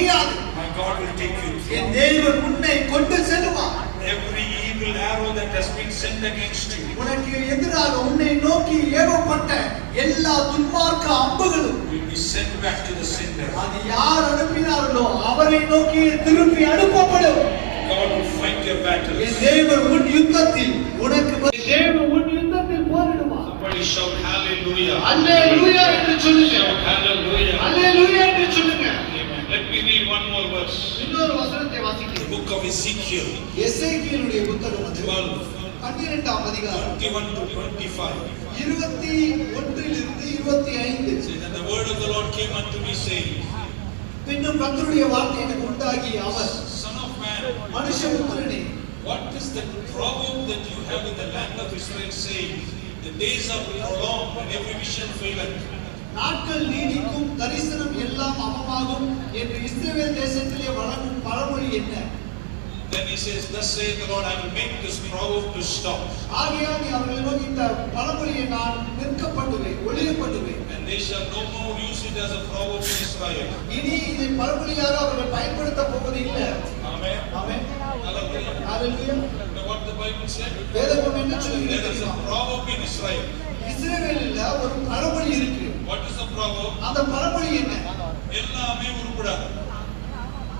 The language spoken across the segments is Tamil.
செய்யாது. My God will take you through. என் தேவன் உன்னை கொண்டு செல்வார். Every evil arrow that has been sent against you, உனக்கு எதிராக உன்னை நோக்கி ஏவப்பட்ட எல்லா துன்மார்க்க அம்புகளும் will be sent back to the sender. அது யார் அனுப்பினார்களோ அவரை நோக்கி திருப்பி அனுப்பப்படும். God will fight your battles. என் தேவன் உன் யுத்தத்தில் உனக்கு தேவன் உன் யுத்தத்தில் போரிடுவார். Somebody shout hallelujah. அல்லேலூயா என்று சொல்லுங்க. Shout hallelujah. அல்லேலூயா என்று சொல்லுங்க. Amen. Let me read one more verse. இன்னொரு வசனத்தை வாசிக்கிறேன். Book of Ezekiel. எசேக்கியேலுடைய புத்தகம் 12ஆம் அதிகாரம் 21 to 25. 21 இலிருந்து 25. Says, and the word of the Lord came unto me saying, பின்னும் கர்த்தருடைய வார்த்தை எனக்கு உண்டாகி அவர், Son of man, மனுஷபுத்திரனே, what is the proverb that you have in the land of Israel saying, the days are prolonged and every vision faileth? நாட்கள் நீடிக்கும், தரிசனம் எல்லாம் அவமாகும் என்று இஸ்ரவேல் தேசத்திலே வழங்கும் பழமொழி என்ன? Then he says, thus saith the Lord, I will make this proverb to stop. ஆகையால் அவர்கள் நோக்கி இந்த பழமொழியை நான் நிற்கப்படுவேன், ஒழியப்படுவேன். And they shall no more use it as a proverb in Israel. இனி இதை பழமொழியாக அவர்கள் பயன்படுத்த போவது இல்லை. Amen. Amen. Hallelujah. Hallelujah. You know what the Bible said? வேதம் என்ன சொல்கிறது? There is a proverb in Israel. இஸ்ரவேலில் ஒரு பழமொழி இருக்கு. What is the proverb? அந்த பழமொழி என்ன? எல்லாமே உருப்படாது.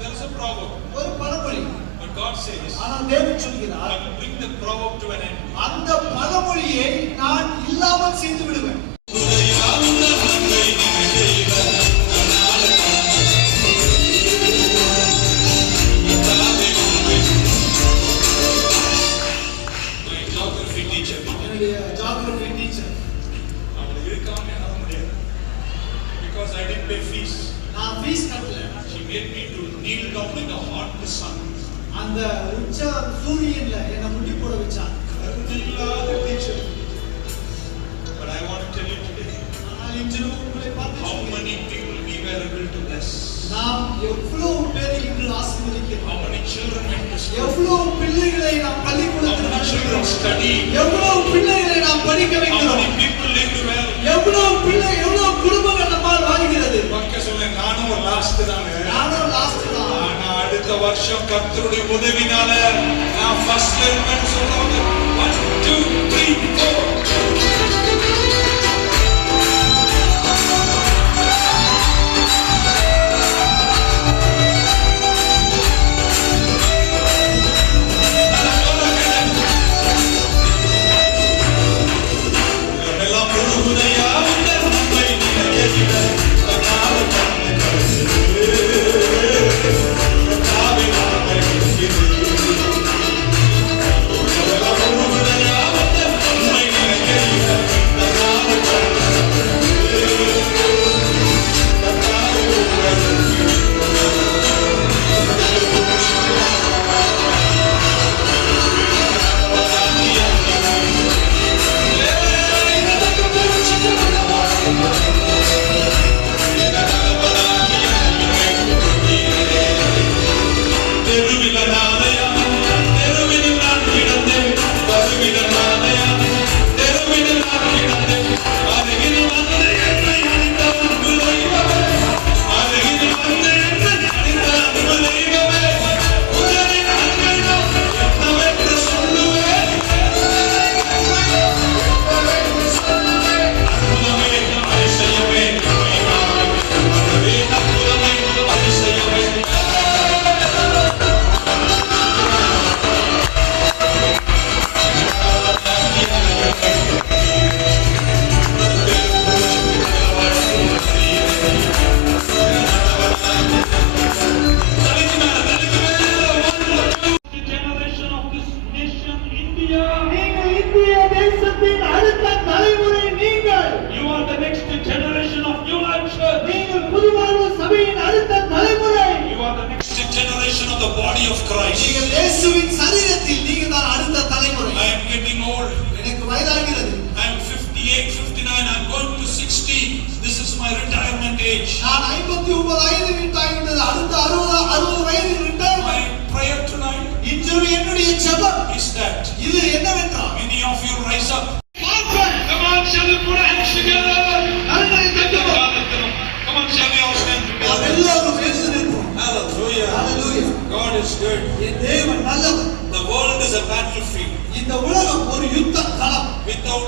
There is a proverb. ஒரு பழமொழி. But God says, ஆனால் தேவன் சொல்கிறார், I will bring the proverb to an end. அந்த பழமொழியை நான் இல்லாமல் செய்து விடுவேன். Because I didn't pay fees. நான் ஃபீஸ் கட்டல. She made me to kneel down in the hot sun. அந்த உச்ச சூரியன்ல என்ன முட்டி போட வச்சான். Teacher. But I want to tell you today, ஆனால் இன்று உங்களை பார்த்து how many people we were able to bless. நாம் எவ்வளவு பேரை இன்று ஆசீர்வதிக்கிறோம். How many children went to school. எவ்வளவு பிள்ளைகளை நாம் பள்ளிக்கூடத்தில் How many children studied. எவ்வளவு பிள்ளைகளை நாம் படிக்க How வைக்கிறோம். many people lived well. எவ்வளவு குடும்பங்கள் நம்மால் வாழ்கிறது. பக்க சொல்ல நானும் லாஸ்ட் தானே. நானும் லாஸ்ட் தான். ஆனா அடுத்த வருஷம் கர்த்தருடைய உதவினால நான் ஃபர்ஸ்ட்ல இருப்பேன்னு சொல்றாங்க. 1 2 3 4. is good. என் தேவன் நல்லவர். The world is a battlefield. இந்த உலகம் ஒரு யுத்த களம். Without